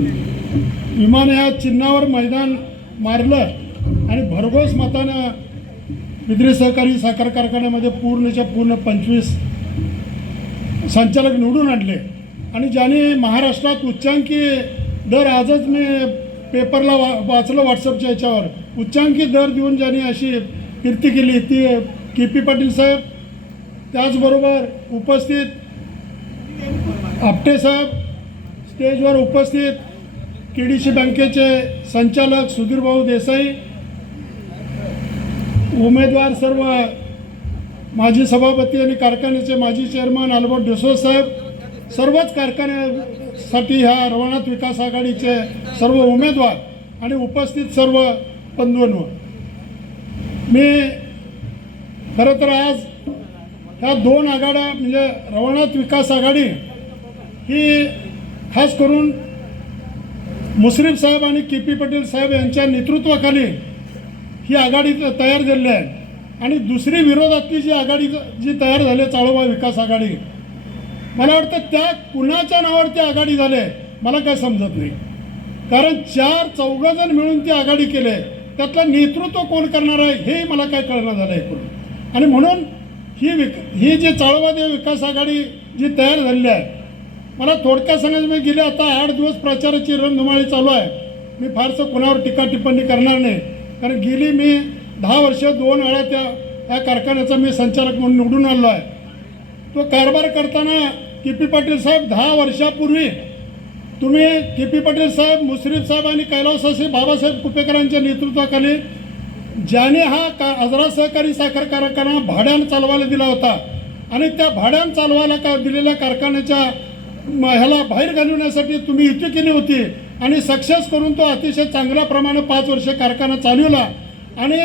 विमान या चिन्हावर मैदान मारलं आणि भरघोस मतानं विद्रे सहकारी साखर कारखान्यामध्ये पूर्णच्या पूर्ण पंचवीस संचालक निवडून आणले. आणि ज्याने महाराष्ट्रात उच्चांकी दर आजच मी पेपरला वा वाचलं व्हॉट्सअपच्या याच्यावर. उच्चांकी दर देऊन ज्याने अशी कीर्ती केली ती के पी पाटील साहेब. त्याचबरोबर उपस्थित आपटे साहेब. स्टेजवर उपस्थित के डी सी बँकेचे संचालक सुधीरभाऊ देसाई उमेदवार सर्व माजी सभापती आणि कारखान्याचे माजी चेअरमन अल्बर्ट डिसोज साहेब सर्वच कारखान्यासाठी ह्या रवनाथ विकास आघाडीचे सर्व उमेदवार आणि उपस्थित सर्व बंधूंवर मी खरं तर आज ह्या दोन आघाड्या म्हणजे रवनाथ विकास आघाडी ही खास करून मुश्रीफ साहेब आणि के पी पटेल साहेब यांच्या नेतृत्वाखाली ही आघाडी तयार झालेली आहे. आणि दुसरी विरोधातली जी आघाडी जी तयार झाली आहे, चाळोबा विकास आघाडी मला वाटतं त्या कुणाच्या नावावर ती आघाडी झाले मला काय समजत नाही. कारण चार चौघजण मिळून ती आघाडी केले त्यातलं नेतृत्व कोण करणार आहे हेही मला काय कळणार झालं आहे आणि म्हणून ही विक ही जी चाळोबादेव विकास आघाडी जी तयार झालेली आहे मला थोडक्यात सांगायचं मी गेले आता आठ दिवस प्रचाराची रणधुमाळी चालू आहे. मी फारसं कुणावर टीका टिप्पणी करणार नाही. कारण गेली मी दहा वर्ष दोन वेळा त्या त्या कारखान्याचा मी संचालक म्हणून निवडून आलो आहे. तो कारभार करताना के पी पाटील साहेब दहा वर्षापूर्वी तुम्ही के पी पाटील साहेब मुश्रीफ साहेब आणि कैलासाशी बाबासाहेब कुपेकरांच्या नेतृत्वाखाली ज्याने हा का आजरा सहकारी साखर कारखाना भाड्यानं चालवायला दिला होता आणि त्या भाड्यानं चालवायला का दिलेल्या कारखान्याच्या ह्याला बाहेर घालवण्यासाठी तुम्ही युती केली होती. आणि सक्सेस करून तो अतिशय चांगल्या प्रमाणे पाच वर्ष कारखाना चालवला. आणि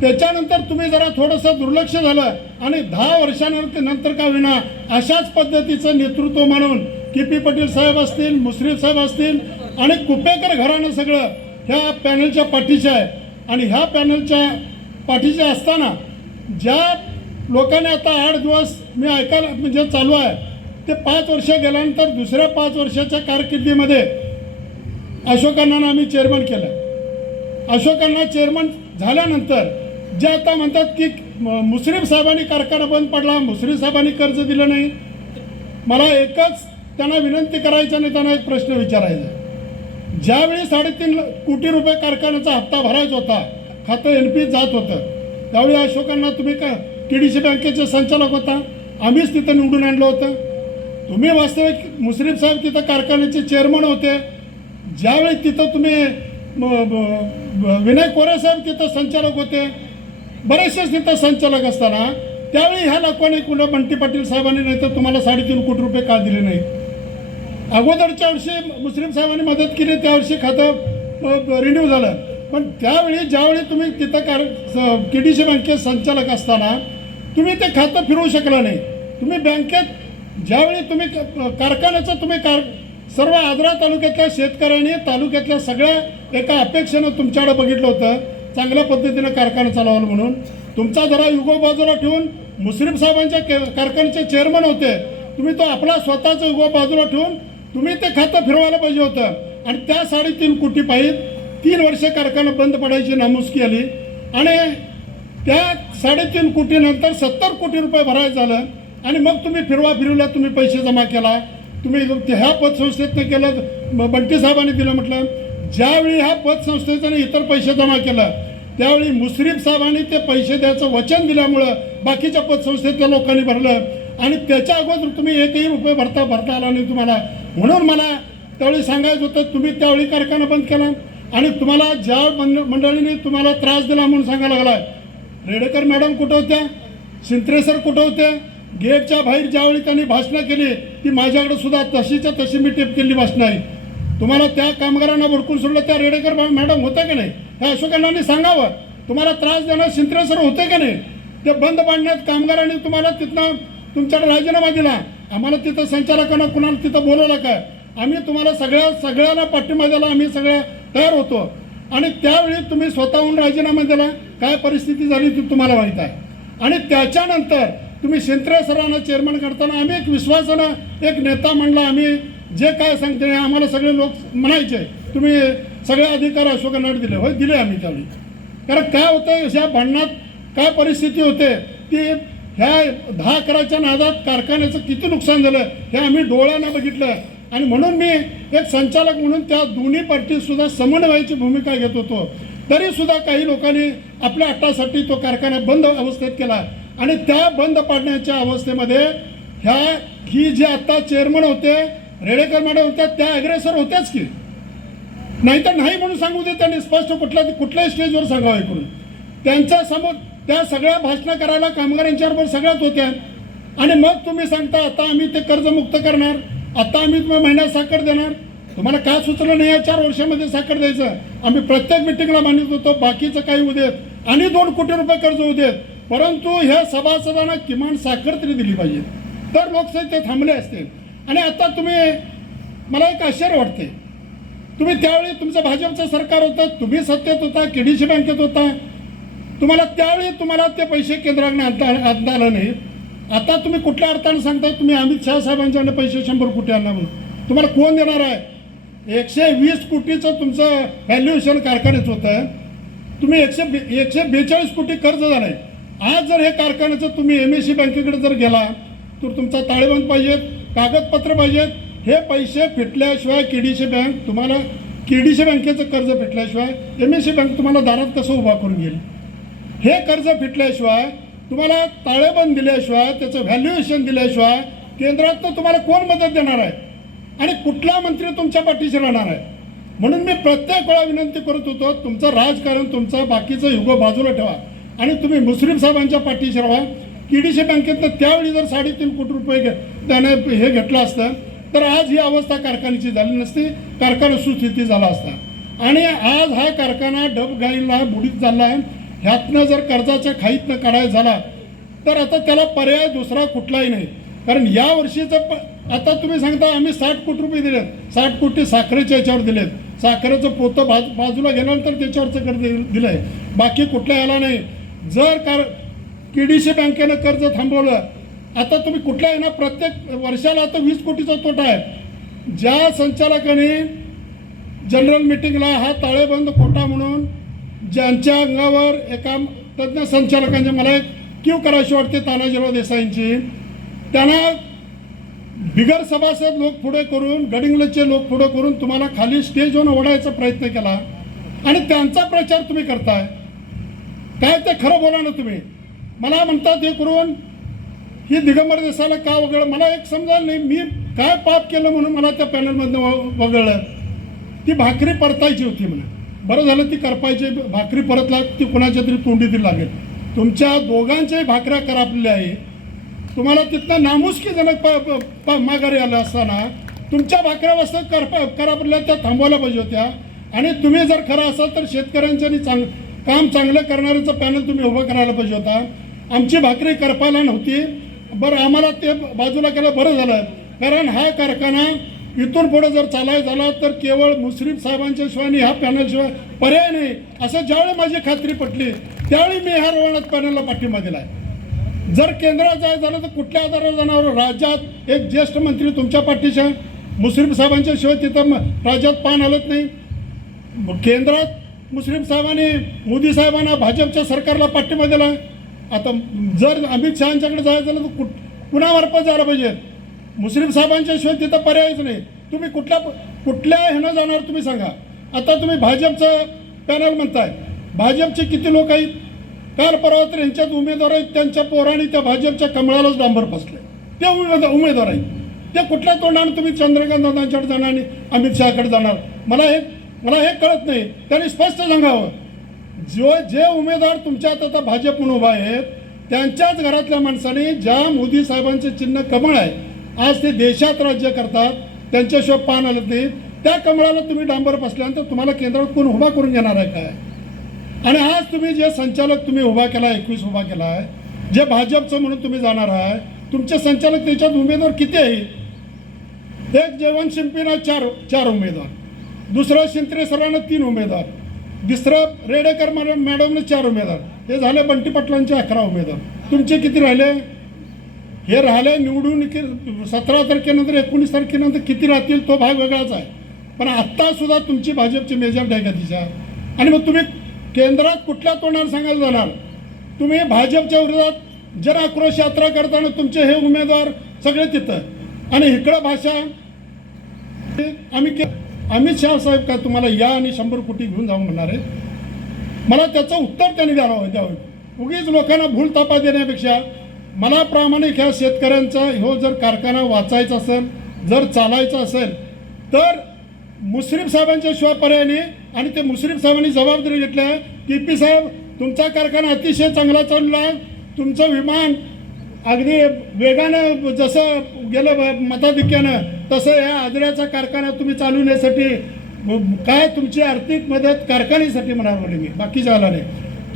त्याच्यानंतर तुम्ही जरा थोडंसं दुर्लक्ष झालं. आणि दहा वर्षानंतर नंतर का विना अशाच पद्धतीचं नेतृत्व म्हणून के पी पटेल साहेब असतील मुश्रीफ साहेब असतील आणि कुपेकर घराणं सगळं ह्या पॅनलच्या पाठीचे आहे. आणि ह्या पॅनलच्या पाठीचे असताना ज्या लोकांनी आता आठ दिवस मी ऐकायला म्हणजे चालू आहे ते पाच वर्ष गेल्यानंतर दुसऱ्या पाच वर्षाच्या कारकिर्दीमध्ये अशोकांना आम्ही चेअरमन केलं. अशोकांना चेअरमन झाल्यानंतर जे आता म्हणतात की म- साहेबांनी कारखाना बंद पडला मुस्लिम साहेबांनी कर्ज दिलं नाही. मला एकच त्यांना विनंती करायची आणि त्यांना एक प्रश्न विचारायचा. ज्यावेळी साडेतीन कोटी रुपये कारखान्याचा हप्ता भरायचा होता खातं एन पी जात होतं त्यावेळी अशोकांना तुम्ही का टी डी सी बँकेचे संचालक होता आम्हीच तिथं निवडून आणलं होतं. तुम्ही वास्तविक मुश्रीफ साहेब तिथं कारखान्याचे चेअरमन होते. ज्यावेळी तिथं तुम्ही ब- ब- विनय कोरे साहेब तिथं संचालक होते बरेचसेच तिथं संचालक असताना त्यावेळी ह्या लोकांनी कुठं बंटी पाटील साहेबांनी नाही तर तुम्हाला साडेतीन कोटी रुपये का दिले नाही? अगोदरच्या वर्षी मुस्लिम साहेबांनी मदत केली त्या वर्षी खातं रिन्यू झालं. पण त्यावेळी ज्यावेळी तुम्ही तिथं कार के डी सी बँकेत संचालक असताना तुम्ही ते खातं फिरवू शकला नाही. तुम्ही बँकेत ज्यावेळी तुम्ही क- कारखान्याचं तुम्ही कार सर्व आजरा तालुक्यातल्या शेतकऱ्यांनी तालुक्यातल्या सगळ्या एका अपेक्षेनं तुमच्याकडे बघितलं होतं चांगल्या पद्धतीनं कारखाना चालवाल म्हणून. तुमचा जरा युगो बाजूला ठेवून मुस्लिम साहेबांच्या के कारखान्याचे चेअरमन होते तुम्ही तो आपला स्वतःचा युगो बाजूला ठेवून तुम्ही ते खातं फिरवायला पाहिजे होतं. आणि त्या साडेतीन कोटी पाहिजे तीन वर्ष कारखाना बंद पडायची नामुसकी आली. आणि त्या साडेतीन कोटीनंतर सत्तर कोटी रुपये भरायचं झालं. आणि मग तुम्ही फिरवा फिरवल्या तुम्ही पैसे जमा केला. तुम्ही ह्या पतसंस्थेतनं केलं बंटी साहेबांनी दिलं म्हटलं. ज्यावेळी ह्या पतसंस्थेचं इतर पैसे जमा केलं त्यावेळी मुश्रीफ साहेबांनी ते पैसे द्यायचं वचन दिल्यामुळं बाकीच्या पतसंस्थेतल्या लोकांनी भरलं. आणि त्याच्या अगोदर तुम्ही एकही रुपये भरता भरता आला नाही तुम्हाला. म्हणून मला त्यावेळी सांगायचं होतं तुम्ही त्यावेळी कारखाना बंद केला. आणि तुम्हाला ज्या मंड- मंडळीने तुम्हाला त्रास दिला म्हणून सांगायला लागला रेडेकर मॅडम कुठं होत्या? सिंत्रे सर कुठं होत्या? गेटच्या बाहेर ज्यावेळी त्यांनी भाषणं केली ती माझ्याकडे सुद्धा तशीच्या तशी मी टेप केली भाषणं आहे. तुम्हाला त्या कामगारांना भडकून सोडलं त्या रेडेकर मॅडम होत्या का नाही? त्या अशोकांनी सांगावं. तुम्हाला त्रास देणं शिंत्रे सर होते का नाही? ते बंद पाडण्यात कामगारांनी तुम्हाला तिथनं तुमच्याकडे राजीनामा दिला. आम्हाला तिथं संचालकांना कुणाला तिथं बोलवलं काय आम्ही तुम्हाला सगळ्या सगळ्यांना पाठिंबा द्यायला आम्ही सगळ्या तयार होतो. आणि त्यावेळी तुम्ही स्वतःहून राजीनामा दिला. काय परिस्थिती झाली ती तुम्हाला माहीत आहे. आणि त्याच्यानंतर तुम्ही शिंत्रे सरांना चेअरमन करताना आम्ही एक विश्वासानं एक नेता म्हणला आम्ही जे काय सांगते आम्हाला सगळे लोक म्हणायचे. तुम्ही सगळे अधिकार अशोकांना दिले. होय दिले आम्ही त्यावेळी. कारण काय होतं ह्या भांडणात काय परिस्थिती होते ती ह्या दहा अकराच्या नादात कारखान्याचं किती नुकसान झालं हे आम्ही डोळ्यानं बघितलं. आणि म्हणून मी एक संचालक म्हणून त्या दोन्ही पार्टीसुद्धा समन्वयाची भूमिका घेत होतो. तरीसुद्धा काही लोकांनी आपल्या अट्टासाठी तो कारखाना बंद अवस्थेत केला. आणि त्या बंद पाडण्याच्या अवस्थेमध्ये ह्या ही जे आता चेअरमन होते रेडेकर मॅडम होत्या त्या अग्रेसर होत्याच की. नाहीतर नाही म्हणून सांगू दे त्यांनी स्पष्ट कुठल्या कुठल्याही स्टेजवर सांगावं ऐकून त्यांच्यासमोर त्या सगळ्या भाषणं करायला कामगारांच्याबरोबर सगळ्यात होत्या. आणि मग तुम्ही सांगता आता आम्ही ते कर्जमुक्त करणार आता आम्ही तुम्हाला महिन्यात साखर देणार. तुम्हाला का सुचलं नाही या चार वर्षामध्ये साखर द्यायचं? आम्ही प्रत्येक मिटिंगला मानित होतो बाकीचं काही होऊ देत. आणि दोन कोटी रुपये कर्ज होऊ देत. परंतु ह्या सभासदांना किमान साखर तरी दिली पाहिजे. तर लोकशाही ते थांबले असते आणि आता तुम्ही मला एक आश्चर्य वाटते तुम्ही त्यावेळी तुमचं भाजपचं सरकार होतं तुम्ही सत्तेत होता केडीसी बँकेत होता. तुम्हाला त्यावेळी तुम्हाला ते पैसे केंद्राकडे आणता आणता आलं नाही. आता तुम्ही कुठल्या अर्थाने सांगता तुम्ही अमित शहा साहेबांच्याकडे पैसे शंभर कोटी आणणार म्हणून. तुम्हाला कोण देणार आहे? एकशे वीस कोटीचं तुमचं व्हॅल्युएशन कारखान्याचं होतं. तुम्ही एकशे बे एकशे बेचाळीस कोटी कर्ज झालं आहे आज जर हे कारखान्याचं तुम्ही एम एस सी बँकेकडे जर गेला तर तुमचा ताळेबंद पाहिजेत कागदपत्र पाहिजेत. हे पैसे फिटल्याशिवाय के डी सी बँक तुम्हाला के डी सी बँकेचं कर्ज फिटल्याशिवाय एम एस सी बँक तुम्हाला दारात कसं उभा करून घेईल? हे कर्ज फिटल्याशिवाय तुम्हाला ताळेबंद दिल्याशिवाय त्याचं व्हॅल्युएशन दिल्याशिवाय केंद्रात तुम्हाला कोण मदत देणार आहे? आणि कुठला मंत्री तुमच्या पाठीशी राहणार आहे? म्हणून मी प्रत्येक वेळा विनंती करत होतो तुमचं राजकारण तुमचं बाकीचं युग बाजूला ठेवा. आणि तुम्ही मुस्लिम साहेबांच्या पाठीशी राहा. केडीसी बँकेतनं त्यावेळी जर साडेतीन कोटी रुपये घे त्याने हे घेतलं असतं तर आज ही अवस्था कारखान्याची झाली नसती कारखाना सुस्थिती झाला असता. आणि आज हा कारखाना डबघाईला बुडीत झाला आहे. ह्यातनं जर कर्जाच्या खाईतनं काढायचा झाला तर आता त्याला पर्याय दुसरा कुठलाही नाही. कारण या वर्षीचं प आता तुम्ही सांगता आम्ही साठ कोटी रुपये दिलेत. साठ कोटी साखरेच्या याच्यावर दिलेत. साखरेचं पोतं बाजू बाजूला गेल्यानंतर त्याच्यावरचं कर्ज दिलं आहे बाकी कुठल्या याला नाही. जर कार के डी सी बँकेनं कर्ज थांबवलं आता तुम्ही कुठल्याही ना प्रत्येक वर्षाला आता वीस कोटीचा तोटा आहे. ज्या संचालकाने जनरल मिटिंगला हा ताळेबंद कोटा म्हणून ज्यांच्या अंगावर एका तज्ज्ञ संचालकांचे मला एक क्यू करायची वाटते तानाजीराव देसाईंची त्यांना बिगर सभासद लोक पुढे करून गडिंगलचे लोक पुढे करून तुम्हाला खाली स्टेजवर ओढायचा प्रयत्न केला. आणि त्यांचा प्रचार तुम्ही करताय. काय ते खरं बोला ना तुम्ही? मला म्हणतात हे करून ही दिगंबर देसाला का वगळलं? मला एक समजायला नाही मी काय पाप केलं म्हणून मला त्या पॅनलमधनं व- वगळलं? ती भाकरी परतायची होती म्हणा. बरं झालं ती करपायची भाकरी परतला ती कुणाच्या तरी तोंडीतील लागेल. तुमच्या दोघांच्याही भाकऱ्या करापलेल्या आहे. तुम्हाला तिथनं नामुष्कीजनक प प- माघारी आलं असताना तुमच्या भाकऱ्या वस्तू करपा करापल्या त्या थांबवायला पाहिजे होत्या. आणि तुम्ही जर खरं असाल तर शेतकऱ्यांच्या चांग काम चांगलं करणाऱ्यांचं पॅनल तुम्ही उभं करायला पाहिजे होता. आमची भाकरी करपायला नव्हती बरं आम्हाला ते बाजूला केलं बरं झालं. कारण हा कारखाना इथून पुढे जर चालाय झाला तर केवळ मुश्रीफ साहेबांच्या शिवाय आणि ह्या पॅनलशिवाय पर्याय नाही. असं ज्यावेळी माझी खात्री पटली त्यावेळी मी ह्या रोवणात पॅनलला पाठिंबा दिला आहे. जर केंद्रात जायचं झालं तर कुठल्या आधारावर जाणार? राज्यात एक ज्येष्ठ मंत्री तुमच्या पाठीशा आहे. मुश्रीफ साहेबांच्या शिवाय तिथं राज्यात पान हलत नाही. केंद्रात मुस्लिम साहेबांनी मोदी साहेबांना भाजपच्या सरकारला पाठिंबा दिला. आता जर अमित शहांच्याकडे जायचं झालं तर कुठ कुणामार्फत जायला पाहिजे. मुस्लिम साहेबांच्या शिवाय तिथं पर्यायच नाही. तुम्ही कुठल्या कुठल्या ह्यानं जाणार तुम्ही सांगा. आता तुम्ही भाजपचं पॅनल म्हणताय. भाजपचे किती लोक आहेत? काल परवा तर यांच्यात उमेदवार आहेत त्यांच्या पोराने त्या भाजपच्या कमळालाच डांबर फसले. ते उमेदवार उमेदवार आहेत. ते कुठल्या तोंडाने तुम्ही चंद्रकांत दादांच्याकडे जाणार आणि अमित शहाकडे जाणार? मला हे मला हे कळत नाही. त्यांनी स्पष्ट सांगावं. जो जे उमेदवार तुमच्यात आता भाजप म्हणून उभा आहेत त्यांच्याच घरातल्या माणसाने ज्या मोदी साहेबांचे चिन्ह कमळ आहे आज ते देशात राज्य करतात त्यांच्याशिवाय पान आलं नाही त्या कमळाला तुम्ही डांबर बसल्यानंतर तुम्हाला केंद्रात कोण उभा करून घेणार आहे काय? आणि आज तुम्ही जे संचालक तुम्ही उभा केला एकवीस उभा केला आहे जे भाजपचं म्हणून तुम्ही जाणार आहे तुमचे संचालक त्याच्यात उमेदवार किती आहेत एक जेवण शिंपीना चार चार उमेदवार. दुसरं शिंत्रे सरांना तीन उमेदवार. दुसरं रेडेकर मॅडम मॅडमने चार उमेदवार. हे झाले बंटी पाटलांचे अकरा उमेदवार. तुमचे किती राहिले? हे राहिले निवडून की सतरा तारखेनंतर एकोणीस तारखेनंतर किती राहतील तो भाग वेगळाच आहे. पण आत्तासुद्धा तुमची भाजपची मेजॉरिटी आहे. का तिच्या आणि मग तुम्ही केंद्रात कुठल्या तोंडावर सांगायला जाणार? तुम्ही भाजपच्या विरोधात जन आक्रोश यात्रा करताना तुमचे हे उमेदवार सगळे तिथं. आणि इकडं भाषा आम्ही के अमित शहा साहेब काय तुम्हाला या आणि शंभर कोटी घेऊन जाऊन म्हणणार आहे मला त्याचं उत्तर त्यांनी द्यावं द्यावं. उगीच लोकांना भूल तापा देण्यापेक्षा मला प्रामाणिक ह्या शेतकऱ्यांचा हो जर कारखाना वाचायचा असेल जर चालायचा असेल तर मुश्रीफ साहेबांच्या शिवाय पर्यायाने आणि ते मुश्रीफ साहेबांनी जबाबदारी घेतली आहे की पी साहेब तुमचा कारखाना अतिशय चांगला चालला तुमचं विमान अगदी वेगानं जसं गेलं मताधिक्यानं तसं या आजऱ्याचा कारखाना तुम्ही चालवण्यासाठी काय तुमची आर्थिक मदत कारखान्यासाठी म्हणा म्हणे मी बाकी झाला नाही.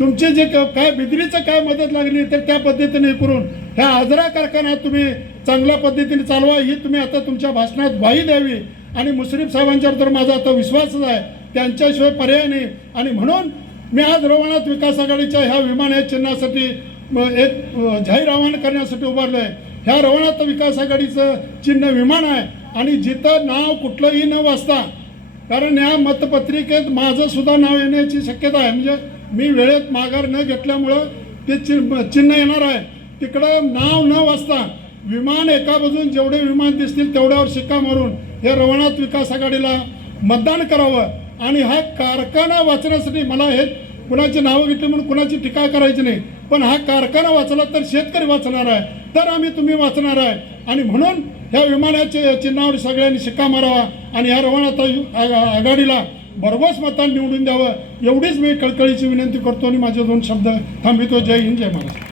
तुमचे जे क- काय बिजलीचं काय मदत लागली तर त्या पद्धतीने करून ह्या आजरा कारखाना तुम्ही चांगल्या पद्धतीने चालवा ही तुम्ही आता तुमच्या भाषणात ग्वाही द्यावी. आणि मुश्रीफ साहेबांच्यावर तर माझा आता विश्वासच आहे त्यांच्याशिवाय पर्याय नाही. आणि म्हणून मी आज रवणात विकास आघाडीच्या ह्या विमान या चिन्हासाठी एक जाहीर आव्हान करण्यासाठी उभारलं आहे ह्या रवणात विकास आघाडीचं चिन्ह विमान आहे. आणि जिथं नाव कुठलंही न वाचता कारण या मतपत्रिकेत माझं सुद्धा नाव येण्याची शक्यता आहे. म्हणजे मी वेळेत माघार न घेतल्यामुळं ते चिन्ह चिन्ह येणार आहे. तिकडं नाव न वाचता विमान एका बाजून जेवढे विमान दिसतील तेवढ्यावर शिक्का मारून हे रवणात विकास आघाडीला मतदान करावं. आणि हा कारखाना वाचण्यासाठी मला हे कुणाची नावं घेतली म्हणून कुणाची टीका करायची नाही. पण हा कारखाना वाचला तर शेतकरी वाचणार आहे. तर आम्ही तुम्ही वाचणार आहे. आणि म्हणून ह्या विमानाच्या चिन्हावर सगळ्यांनी शिक्का मारावा आणि ह्या रवाना आघाडीला भरघोस मतांनी निवडून द्यावं एवढीच मी कळकळीची विनंती करतो आणि माझे दोन शब्द थांबितो. जय हिंद जय महाराष्ट्र.